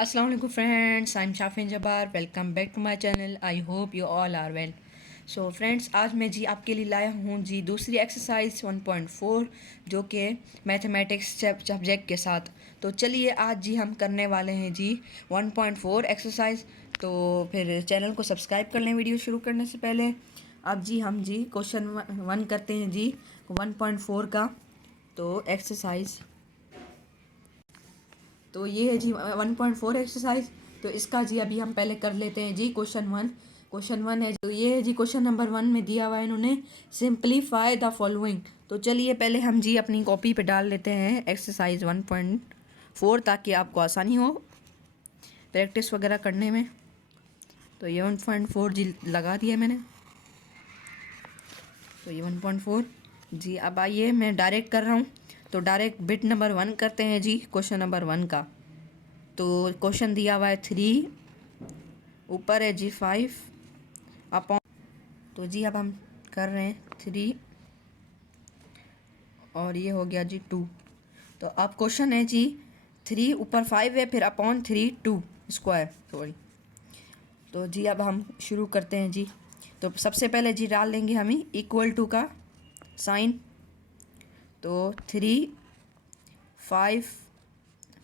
अस्सलाम वालेकुम friends, I am Shafin Jabbar. Welcome back to my channel. I hope you all are well. So friends, आज मैं जी आपके लिए लाया हूँ जी दूसरी एक्सरसाइज 1.4 जो कि मैथमेटिक्स सब्जेक्ट के साथ। तो चलिए आज जी हम करने वाले हैं जी 1.4 एक्सरसाइज। तो फिर चैनल को सब्सक्राइब कर लें वीडियो शुरू करने से पहले। अब जी हम जी क्वेश्चन 1 करते हैं जी 1.4 का। तो एक्सरसाइज तो ये है जी 1.4 एक्सरसाइज। तो इसका जी अभी हम पहले कर लेते हैं जी क्वेश्चन वन है। तो ये है जी क्वेश्चन नंबर 1 में दिया हुआ है इन्होंने, सिंप्लीफाई द फॉलोइंग। तो चलिए पहले हम जी अपनी कॉपी पे डाल लेते हैं एक्सरसाइज 1.4 ताकि आपको आसानी हो प्रैक्टिस वगैरह करने में। तो ये 1.4 जी लगा दिया मैंने। तो ये 1.4 जी। अब आइए मैं डायरेक्ट कर रहा हूँ। तो डायरेक्ट बिट नंबर 1 करते हैं जी क्वेश्चन नंबर 1 का। तो क्वेश्चन दिया हुआ है 3, ऊपर है जी 5 अपॉन। तो जी अब हम कर रहे हैं 3 और ये हो गया जी 2। तो अब क्वेश्चन है जी 3 ऊपर 5 है, फिर अपॉन 3 2 स्क्वायर सॉरी। तो जी अब हम शुरू करते हैं जी। तो सबसे पहले जी डाल लेंगे हम ही इक्वल टू का साइन। तो 3 5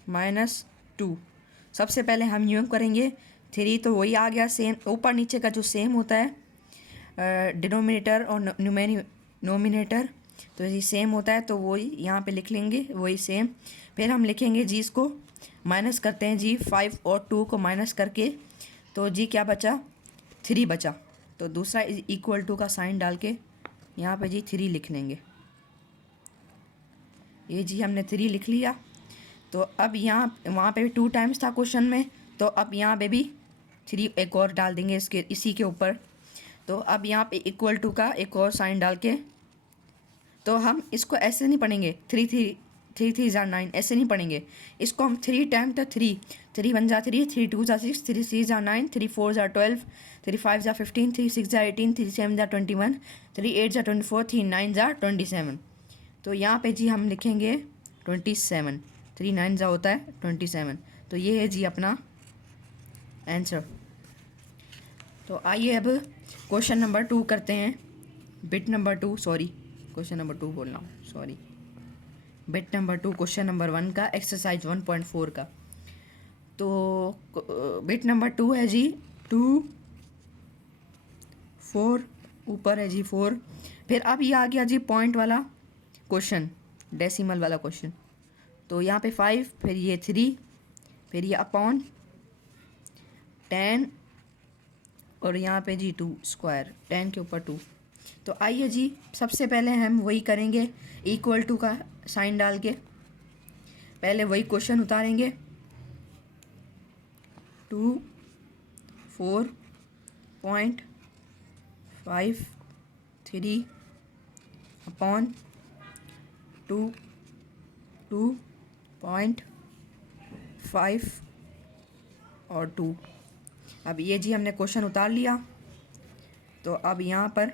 माइनस 2। सबसे पहले हम यूँ करेंगे, 3 तो वही आ गया सेम, ऊपर नीचे का जो सेम होता है डिनोमिनेटर और नोमिनेटर। तो ये सेम होता है तो वही यहाँ पे लिख लेंगे, वही सेम। फिर हम लिखेंगे जी इसको माइनस करते हैं जी 5 और 2 को माइनस करके। तो जी क्या बचा, 3 बचा। तो दूसरा इक्वल टू का साइन डाल के यहाँ पे जी 3 लिख लेंगे। ये जी हमने 3 लिख लिया। तो अब यहाँ वहाँ पे भी 2 टाइम्स था क्वेश्चन में, तो अब यहाँ पे भी 3 एक और डाल देंगे इसके इसी के ऊपर। तो अब यहाँ पे इक्वल टू का एक और साइन डाल के, तो हम इसको ऐसे नहीं पढ़ेंगे 3 ज़ा 9 ऐसे नहीं पढ़ेंगे। इसको हम 3 टाइम तो 3 1 ज़ा 3, 3 2 ज़ा 6, 3 3 ज़ा 9, 3 4 ज़ा 12, 3 5 ज़ा 15, 3 6 ज़ा 18, 3 7 ज़ा 21, 3 8 ज़ा 24, 3 9 ज़ा 27। तो यहाँ पे जी हम लिखेंगे 27। 3 9 ज़ा होता है 27। तो ये है जी अपना आंसर। तो आइए अब क्वेश्चन नंबर 2 करते हैं। Bit number 2 sorry, question number 2 बोल रहा हूँ sorry. Bit number 2 question number 1 का एक्सरसाइज 1.4 का। तो बिट नंबर 2 है जी 2 4, ऊपर है जी 4। फिर अब ये आ गया जी पॉइंट वाला क्वेश्चन, डेसिमल वाला क्वेश्चन। तो यहाँ पे 5, फिर ये 3, फिर ये अपॉन 10 और यहाँ पे जी 2 स्क्वायर, 10 के ऊपर 2। तो आइए जी सबसे पहले हम वही करेंगे, इक्वल टू का साइन डाल के पहले वही क्वेश्चन उतारेंगे। 2 4.5 3 अपॉन 2 2.5 और 2। अब ये जी हमने क्वेश्चन उतार लिया। तो अब यहाँ पर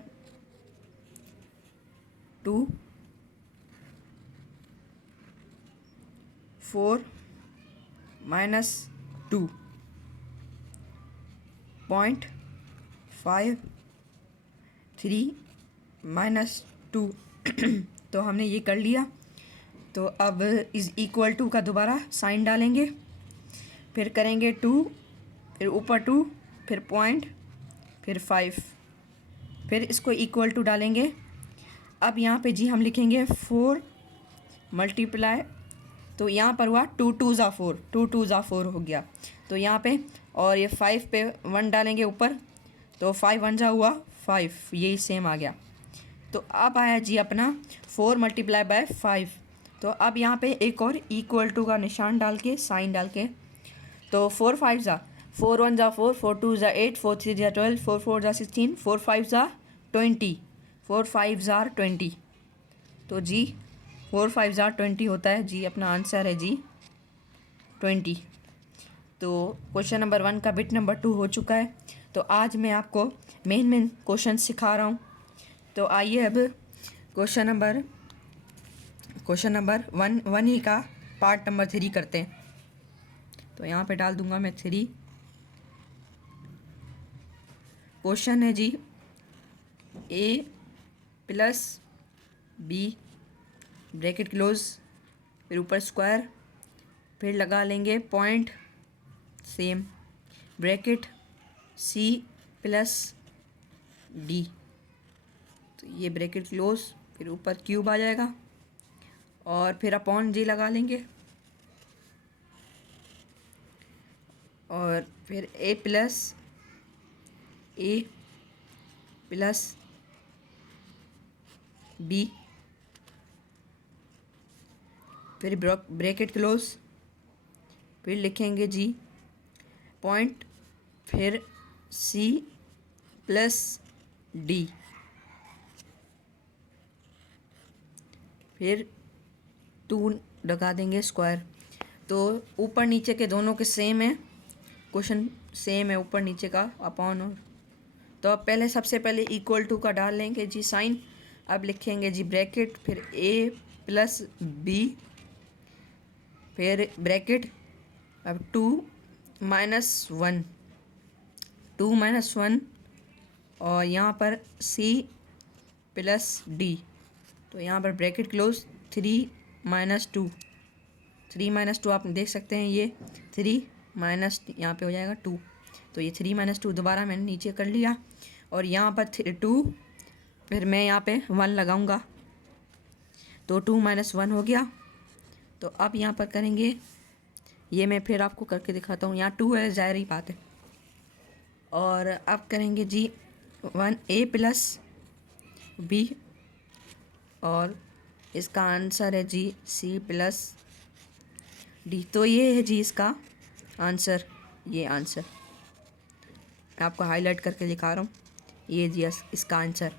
2 4 माइनस 2.5 3 माइनस 2। तो हमने ये कर लिया। तो अब इस इक्वल टू का दोबारा साइन डालेंगे, फिर करेंगे 2, फिर ऊपर 2, फिर पॉइंट, फिर 5, फिर इसको इक्वल टू डालेंगे। अब यहाँ पे जी हम लिखेंगे 4 मल्टीप्लाई। तो यहाँ पर हुआ 2 2 ज़ा 4, 2 2 ज़ा 4 हो गया। तो यहाँ पे और ये 5 पे 1 डालेंगे ऊपर, तो 5 1 ज़ा हुआ 5, यही सेम आ गया। तो अब आया जी अपना 4 मल्टीप्लाई बाय 5। तो अब यहाँ पे एक और इक्वल टू का निशान डाल के साइन डाल के, तो 4 5 ज़ा 4 1 ज़ा 4, 4 2 ज़ा 8, 4 3 ज़ा 12, 4 4 ज़ा 16, 4 5 ज़ा 20, 4 5 ज़ा 20। तो जी 4 5 ज़ा 20 होता है जी, अपना आंसर है जी 20। तो क्वेश्चन नंबर 1 का बिट नंबर 2 हो चुका है। तो आज मैं आपको मेन क्वेश्चन सिखा रहा हूँ। तो आइए अब क्वेश्चन नंबर 1 ही का पार्ट नंबर 3 करते हैं। तो यहाँ पे डाल दूंगा मैं 3। क्वेश्चन है जी a plus b bracket close, फिर ऊपर स्क्वायर, फिर लगा लेंगे point, same bracket c plus d, तो ये ब्रैकेट क्लोज, फिर ऊपर क्यूब आ जाएगा और फिर अपॉन जी लगा लेंगे और फिर a प्लस b, फिर ब्रैकेट क्लोज, फिर लिखेंगे जी पॉइंट, फिर c प्लस d, फिर 2 लगा देंगे स्क्वायर। तो ऊपर नीचे के दोनों के सेम है, क्वेश्चन सेम है ऊपर नीचे का अपॉन और, तो अब पहले सबसे पहले इक्वल टू का डाल लेंगे जी साइन। अब लिखेंगे जी ब्रैकेट, फिर a प्लस b, फिर ब्रैकेट, अब 2 माइनस 1, 2 माइनस 1 और यहाँ पर c प्लस d, तो यहाँ पर ब्रैकेट क्लोज, 3 माइनस 2, 3 माइनस 2 आप देख सकते हैं, ये 3 माइनस यहाँ पे हो जाएगा 2, तो ये 3 माइनस 2 दोबारा मैंने नीचे कर लिया और यहाँ पर 2, फिर मैं यहाँ पे 1 लगाऊंगा, तो 2 माइनस 1 हो गया। तो अब यहाँ पर करेंगे, ये मैं फिर आपको करके दिखाता हूँ, यहाँ 2 है, ज़ाहिर ही बात है। और अब करेंगे जी 1a प्लस b और इसका आंसर है जी c प्लस d। तो ये है जी इसका आंसर, ये आंसर मैं आपको हाईलाइट करके दिखा रहा हूँ, ये जी इसका आंसर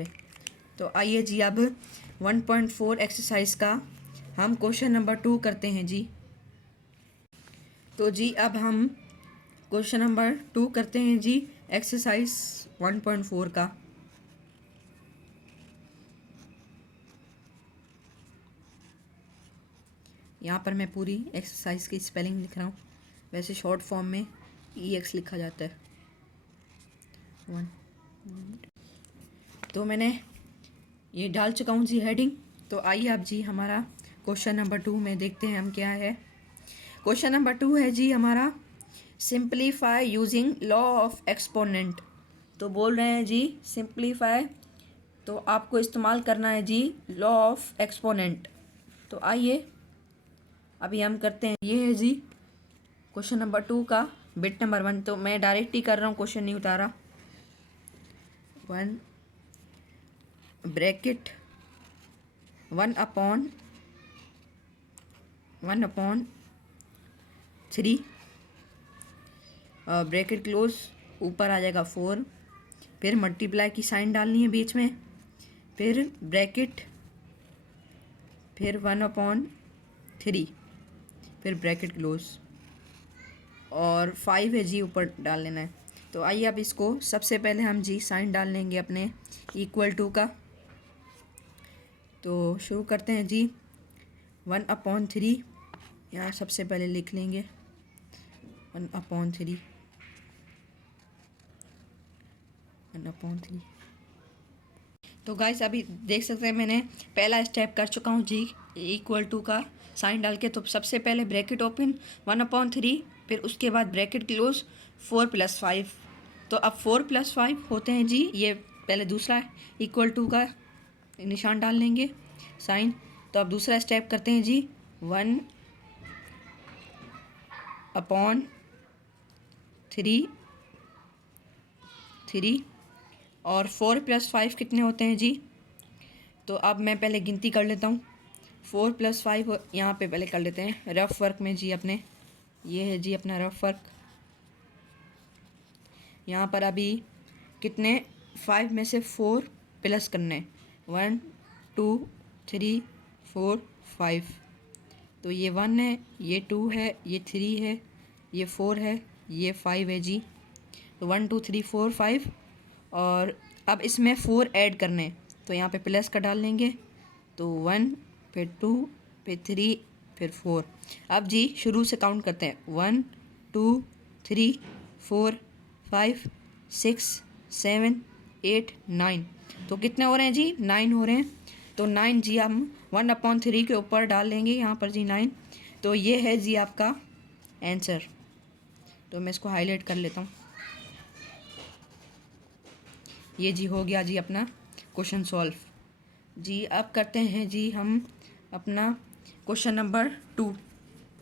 है। तो आइए जी अब 1.4 एक्सरसाइज का हम क्वेश्चन नंबर 2 करते हैं जी। तो जी अब हम क्वेश्चन नंबर 2 करते हैं जी एक्सरसाइज 1.4 का। यहाँ पर मैं पूरी एक्सरसाइज की स्पेलिंग लिख रहा हूँ, वैसे शॉर्ट फॉर्म में EX लिखा जाता है। 1 तो मैंने ये डाल चुका हूँ जी हेडिंग। तो आइए आप जी हमारा क्वेश्चन नंबर 2 में देखते हैं हम क्या है। क्वेश्चन नंबर 2 है जी हमारा simplify using law of exponent. तो बोल रहे हैं जी सिंप्लीफाई, तो आपको इस्तेमाल करना है जी लॉ ऑफ एक्सपोनेंट। तो आइए अभी हम करते हैं, ये है जी क्वेश्चन नंबर 2 का बिट नंबर 1। तो मैं डायरेक्ट ही कर रहा हूँ, क्वेश्चन नहीं उतारा। 1 ब्रैकेट 1 अपॉन 3 ब्रैकेट क्लोज, ऊपर आ जाएगा 4, फिर मल्टीप्लाई की साइन डालनी है बीच में, फिर ब्रैकेट, फिर 1/3, फिर ब्रैकेट क्लोज और 5 है जी ऊपर डाल लेना है। तो आइए अब इसको सबसे पहले हम जी साइन डाल लेंगे अपने इक्वल टू का। तो शुरू करते हैं जी 1/3, यहाँ सबसे पहले लिख लेंगे 1/3, 1/3। तो गाइस अभी देख सकते हैं मैंने पहला स्टेप कर चुका हूँ जी इक्वल टू का साइन डाल के। तो सबसे पहले ब्रैकेट ओपन 1/3, फिर उसके बाद ब्रैकेट क्लोज 4 + 5। तो अब 4 + 5 होते हैं जी, ये पहले दूसरा इक्वल टू का निशान डाल लेंगे साइन। तो अब दूसरा स्टेप करते हैं जी 1/3 और 4 + 5 कितने होते हैं जी। तो अब मैं पहले गिनती कर लेता हूँ। 4 + 5 यहाँ पे पहले कर लेते हैं रफ वर्क में जी अपने, ये है जी अपना रफ वर्क। यहाँ पर अभी कितने 5 में से 4 प्लस करने, 1 2 3 4 5। तो ये 1 है, ये 2 है, ये 3 है, ये 4 है, ये 5 है जी। तो 1 2 3 4 5 और अब इसमें 4 ऐड करने, तो यहाँ पे प्लस का डाल लेंगे। तो 1 फिर 2 फिर 3 फिर 4। अब जी शुरू से काउंट करते हैं, 1 2 3 4 5 6 7 8 9। तो कितने हो रहे हैं जी? 9 हो रहे हैं। तो 9 जी हम 1/3 के ऊपर डाल लेंगे यहाँ पर जी 9। तो ये है जी आपका आंसर। तो मैं इसको हाईलाइट कर लेता हूँ। ये जी हो गया जी अपना क्वेश्चन सॉल्व। जी अब करते हैं जी हम अपना क्वेश्चन नंबर 2।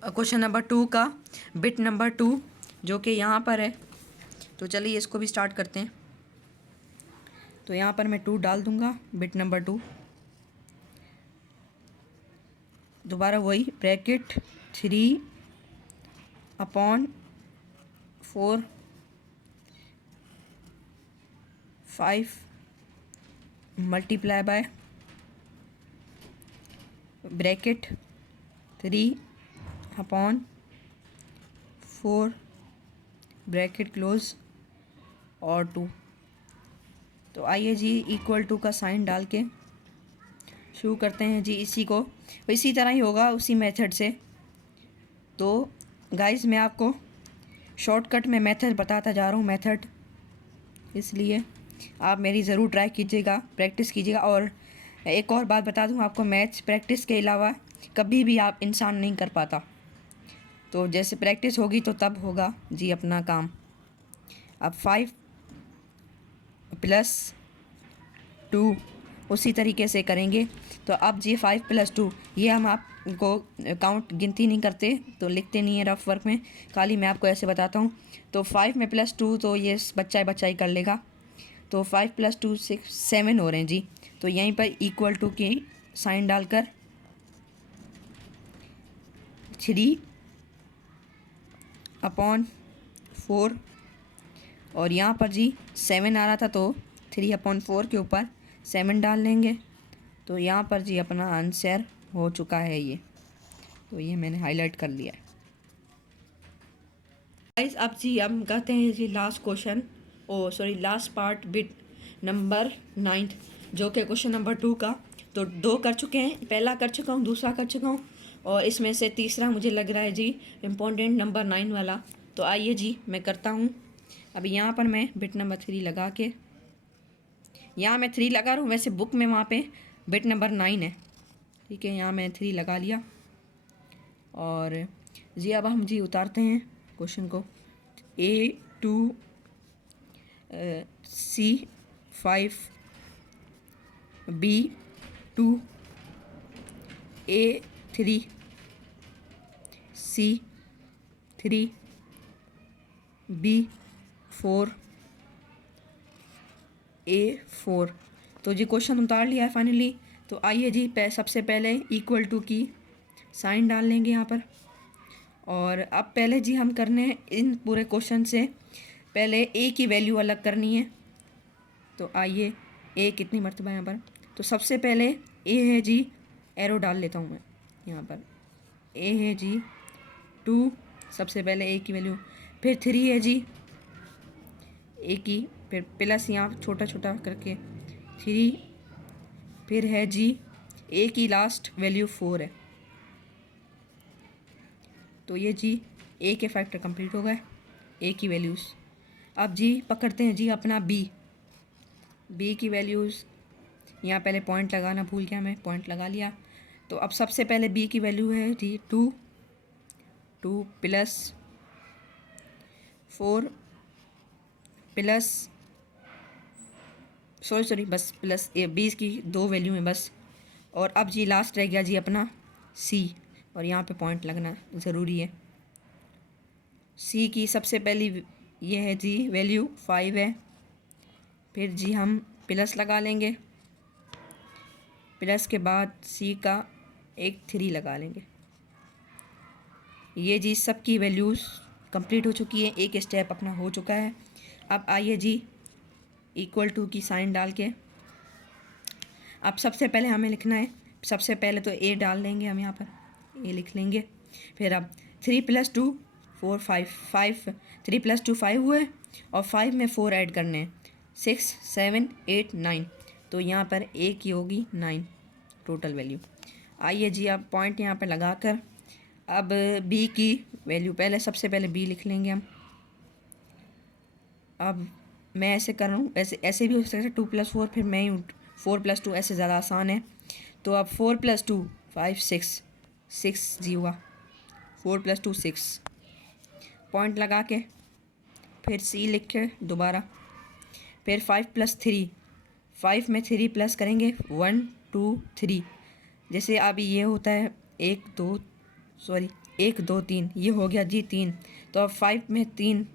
क्वेश्चन नंबर 2 का बिट नंबर 2 जो कि यहाँ पर है। तो चलिए इसको भी स्टार्ट करते हैं। तो यहाँ पर मैं 2 डाल दूँगा, बिट नंबर 2। दोबारा वही bracket 3/4 5 multiply by bracket 3/4 bracket close और 2। तो आइए जी इक्वल टू का साइन डाल के शुरू करते हैं जी। इसी तरह ही होगा, उसी मेथड से। तो गाइस मैं आपको शॉर्टकट में मेथड बताता जा रहा हूँ, मेथड, इसलिए आप मेरी ज़रूर ट्राई कीजिएगा, प्रैक्टिस कीजिएगा। और एक और बात बता दूँ आपको, मैथ्स प्रैक्टिस के अलावा कभी भी आप इंसान नहीं कर पाता। तो जैसे प्रैक्टिस होगी तो तब होगा जी अपना काम। अब 5 + 2 उसी तरीके से करेंगे। तो अब जी 5 + 2 ये हम आपको काउंट गिनती नहीं करते, तो लिखते नहीं है रफ वर्क में, खाली मैं आपको ऐसे बताता हूँ। तो 5 में +2 तो ये बच्चा ही कर लेगा। तो 5 + 2 6 7 हो रहे हैं जी। तो यहीं पर इक्वल टू की साइन डालकर 3/4 और यहाँ पर जी 7 आ रहा था, तो 3/4 के ऊपर 7 डाल लेंगे। तो यहाँ पर जी अपना आंसर हो चुका है ये। तो ये मैंने हाईलाइट कर लिया है। गाइस अब जी हम कहते हैं G last question, last part, bit number 9 जो कि क्वेश्चन नंबर 2 का। तो 2 कर चुके हैं, पहला कर चुका हूँ, दूसरा कर चुका हूँ, और इसमें से तीसरा मुझे लग रहा है जी इम्पोर्टेंट नंबर 9 वाला। तो आइए जी मैं करता हूँ। अभी यहाँ पर मैं बिट नंबर 3 लगा के, यहाँ मैं 3 लगा रहा हूँ, वैसे बुक में वहाँ पे बिट नंबर 9 है, ठीक है। यहाँ मैं 3 लगा लिया। और जी अब हम जी उतारते हैं क्वेश्चन को। A2 C5 B2 A3 C3 B4 A4। तो जी क्वेश्चन उतार लिया है फाइनली। तो आइए जी सबसे पहले इक्वल टू की साइन डाल लेंगे यहाँ पर। और अब पहले जी हम करने हैं इन पूरे क्वेश्चन से पहले ए की वैल्यू अलग करनी है। तो आइए ए कितनी मरतबा यहाँ पर, तो सबसे पहले ए है जी, एरो डाल लेता हूँ मैं यहाँ पर। ए है जी 2, सबसे पहले ए की वैल्यू, फिर 3 है जी ए की, फिर प्लस यहाँ छोटा छोटा करके 3, फिर है जी ए की लास्ट वैल्यू 4 है। तो ये जी ए के फैक्टर कंप्लीट हो गए, ए की वैल्यूज़। अब जी पकड़ते हैं जी अपना बी की वैल्यूज़। यहाँ पहले पॉइंट लगाना भूल गया मैं, पॉइंट लगा लिया। तो अब सबसे पहले बी की वैल्यू है जी 2 + 4 प्लस बस प्लस ए, 20 की 2 वैल्यू है बस। और अब जी लास्ट रह गया जी अपना सी, और यहाँ पे पॉइंट लगना ज़रूरी है। सी की सबसे पहली ये है जी वैल्यू 5 है, फिर जी हम प्लस लगा लेंगे, प्लस के बाद सी का एक 3 लगा लेंगे। ये जी सबकी वैल्यूज़ कंप्लीट हो चुकी है, एक स्टेप अपना हो चुका है। अब आइए जी इक्वल टू की साइन डाल के, अब सबसे पहले हमें लिखना है, सबसे पहले तो ए डाल लेंगे हम यहाँ पर, ए लिख लेंगे। फिर अब 3 + 2 4 5 3 + 2 5 हुए, और 5 में 4 ऐड करने हैं, 6 7 8 9। तो यहाँ पर ए की होगी 9 टोटल वैल्यू। आइए जी अब पॉइंट यहाँ पर लगा कर अब बी की वैल्यू पहले सबसे पहले बी लिख लेंगे हम। अब मैं ऐसे कर रहा हूँ, ऐसे भी हो सकता है 2+4, फिर मैं 4+2 ऐसे ज़्यादा आसान है। तो अब 4+2 5 6 जी हुआ, 4+2 6 पॉइंट लगा के फिर सी लिख के दोबारा, फिर 5+3 5 में 3 प्लस करेंगे 1 2 3। जैसे अभी ये होता है 1 2 3, ये हो गया जी 3। तो अब 5 में 3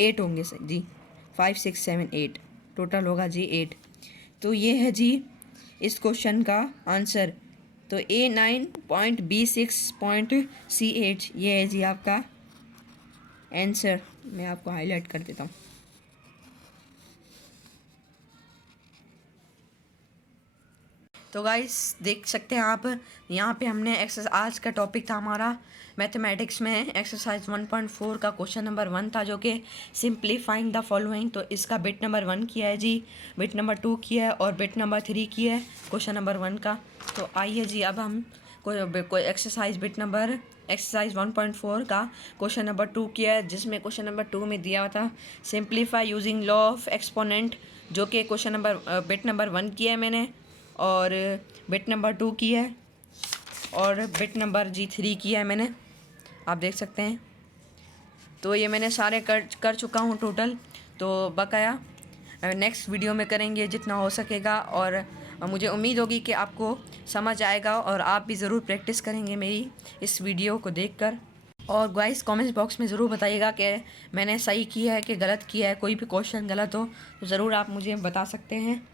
8 होंगे सर जी, 5 6 7 8 टोटल होगा जी 8। तो ये है जी इस क्वेश्चन का आंसर। तो A9.B6.C8 ये है जी आपका आंसर। मैं आपको हाईलाइट कर देता हूँ। तो गाइस देख सकते हैं आप, यहाँ पे हमने आज का टॉपिक था हमारा मैथमेटिक्स में एक्सरसाइज 1.4 का क्वेश्चन नंबर 1 था, जो कि सिंप्लीफाइंग द फॉलोइंग। तो इसका बिट नंबर 1 किया है जी, बिट नंबर 2 किया है और बिट नंबर 3 किया है क्वेश्चन नंबर 1 का। तो आइए जी अब हम कोई एक्सरसाइज 1.4 का क्वेश्चन नंबर 2 किया है, जिसमें क्वेश्चन नंबर 2 में दिया हुआ था simplify using law of exponent, जो कि क्वेश्चन नंबर बिट नंबर 1 किया है मैंने, और बिट नंबर 2 की है, और बिट नंबर जी 3 की है मैंने, आप देख सकते हैं। तो ये मैंने सारे कर चुका हूँ टोटल। तो बकाया नेक्स्ट वीडियो में करेंगे जितना हो सकेगा, और मुझे उम्मीद होगी कि आपको समझ आएगा और आप भी ज़रूर प्रैक्टिस करेंगे मेरी इस वीडियो को देखकर। और गाइस कमेंट्स बॉक्स में ज़रूर बताइएगा कि मैंने सही किया है कि गलत किया है। कोई भी क्वेश्चन गलत हो तो ज़रूर आप मुझे बता सकते हैं।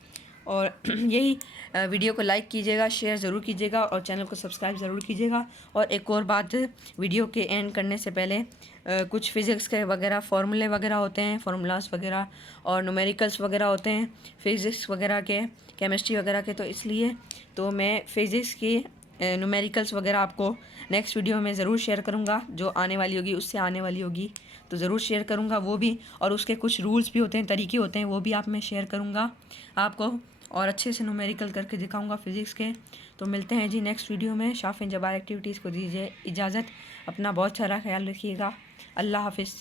और यही वीडियो को लाइक कीजिएगा, शेयर ज़रूर कीजिएगा और चैनल को सब्सक्राइब ज़रूर कीजिएगा। और एक और बात, वीडियो के एंड करने से पहले कुछ फिज़िक्स के वगैरह फार्मूले वगैरह होते हैं, फार्मूलास वगैरह और न्यूमेरिकल्स वगैरह होते हैं फिज़िक्स वगैरह के, केमिस्ट्री वगैरह के। तो इसलिए तो मैं फिज़िक्स के न्यूमेरिकल्स वगैरह आपको नेक्स्ट वीडियो में ज़रूर शेयर करूँगा, जो आने वाली होगी, उससे आने वाली होगी तो ज़रूर शेयर करूँगा वो भी। और उसके कुछ रूल्स भी होते हैं, तरीके होते हैं, वो भी आप मैं शेयर करूँगा आपको, और अच्छे से न्यूमेरिकल करके दिखाऊंगा फिज़िक्स के। तो मिलते हैं जी नेक्स्ट वीडियो में। शाफिन जबार एक्टिविटीज़ को दीजिए इजाज़त। अपना बहुत सारा ख्याल रखिएगा। अल्लाह हाफिज़।